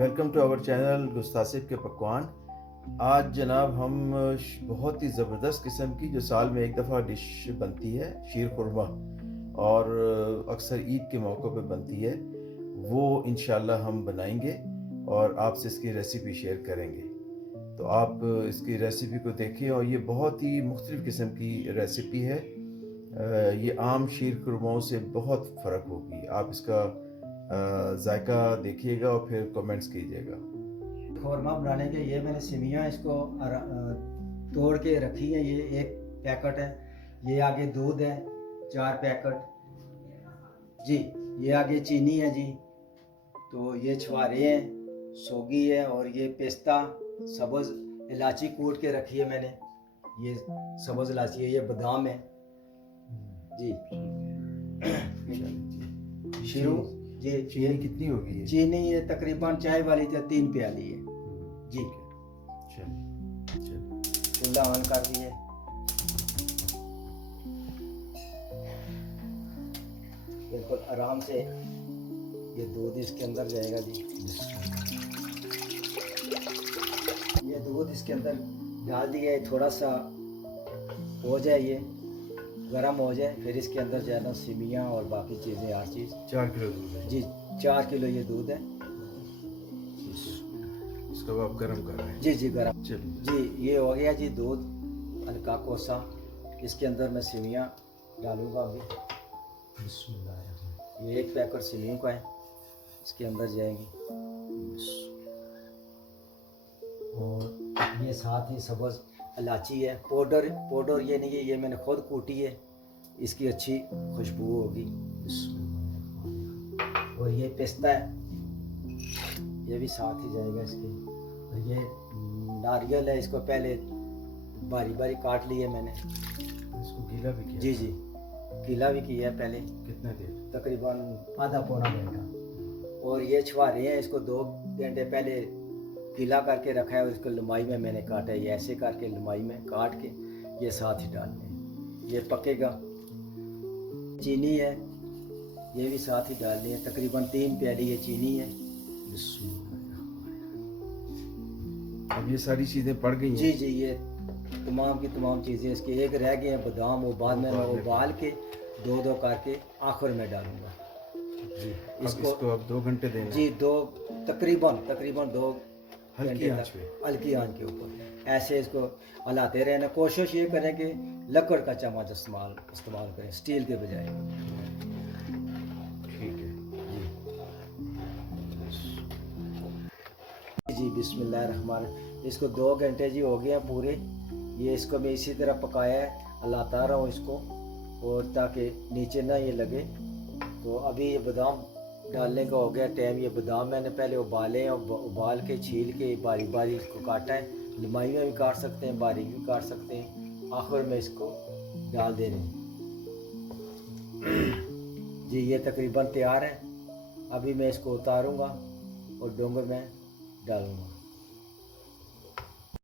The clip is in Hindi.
वेलकम टू आवर चैनल गुस्तासिब के पकवान। आज जनाब हम बहुत ही ज़बरदस्त किस्म की जो साल में एक दफ़ा डिश बनती है शीर खुरमा और अक्सर ईद के मौक़ों पे बनती है, वो इंशाल्लाह हम बनाएंगे और आपसे इसकी रेसिपी शेयर करेंगे। तो आप इसकी रेसिपी को देखें और ये बहुत ही मुख्तलिफ़ किस्म की रेसिपी है। ये आम शीर खुरमाओं से बहुत फ़र्क होगी। आप इसका जायका देखिएगा और फिर कमेंट्स कीजिएगा। खौरमा बनाने के ये मैंने सेमियाँ इसको तोड़ के रखी है। ये एक पैकेट है। ये आगे दूध है 4 पैकेट जी। ये आगे चीनी है जी। तो ये छुहारे हैं, सोगी है और ये पिस्ता सब्ज़ इलायची कूट के रखी है मैंने। ये सब्ज़ इलायची है, ये बादाम है जी। शुरू जी। चीनी कितनी होगी? चीनी ये तकरीबन चाय वाली तो 3 प्याली है जी। चूल्हा ऑन कर दिए। बिल्कुल आराम से ये दूध इसके अंदर जाएगा जी। ये दूध इसके अंदर डाल दिया है, थोड़ा सा हो जाए, ये गर्म हो जाए, फिर इसके अंदर जो है ना सेमियाँ और बाकी चीज़ें हर चीज़। 4 किलो दूध है जी, 4 किलो ये दूध है। इसको आप गर्म कर रहे हैं? जी जी गर्म चलिए जी। ये हो गया जी दूध हल्का कोसा। इसके अंदर मैं सेमियाँ डालूँगा अभी। ये 1 पैकेट सेमियों का है, इसके अंदर जाएंगी। और ये साथ ही सब्ज़ इलायची है, पाउडर ये नहीं है, ये मैंने खुद कूटी है, इसकी अच्छी खुशबू होगी। और ये पिस्ता है, ये भी साथ ही जाएगा इसके। और ये नारियल है, इसको पहले बारी बारी काट लिया मैंने। इसको गीला भी किया? जी जी, गीला भी किया है पहले। कितना देर? तकरीबन आधा पौना घंटा। और ये छुहारे हैं, इसको 2 घंटे पहले गीला करके रखा है और इसको लंबाई में मैंने काटा है। ये ऐसे करके लंबाई में काट के ये साथ ही डालने हैं, ये पकेगा। चीनी है, ये भी साथ ही डालनी है, तकरीबन 3 प्याली ये चीनी है। अब ये सारी चीज़ें पड़ गई हैं? जी जी, ये तमाम की तमाम चीज़ें इसके। एक रह गए हैं बादाम, वो बाद में मैं उबाल के 2-2 करके आखिर में डालूंगा जी। इसको अब 2 घंटे देना जी, 2 तकरीबन 2 हल्की आंच पे? हल्की आंच के ऊपर ऐसे इसको हलाते रहना। कोशिश ये करें कि लकड़ का चम्मच इस्तेमाल करें, स्टील के बजाय। ठीक है जी। बिस्मिल्लाह। इसको 2 घंटे जी हो गए हैं पूरे। ये इसको मैं इसी तरह पकाया है, हलाता रहा हूँ इसको, और ताकि नीचे ना ये लगे। तो अभी ये बादाम डालने का हो गया टाइम। ये बादाम मैंने पहले उबाले हैं और उबाल के छील के बारीक बारीक इसको काटा है। लंबाई में भी काट सकते हैं, बारीक भी काट सकते हैं। आखिर में इसको डाल दे रहे हैं जी। ये तकरीबन तैयार है। अभी मैं इसको उतारूंगा और डोंगर में डालूंगा।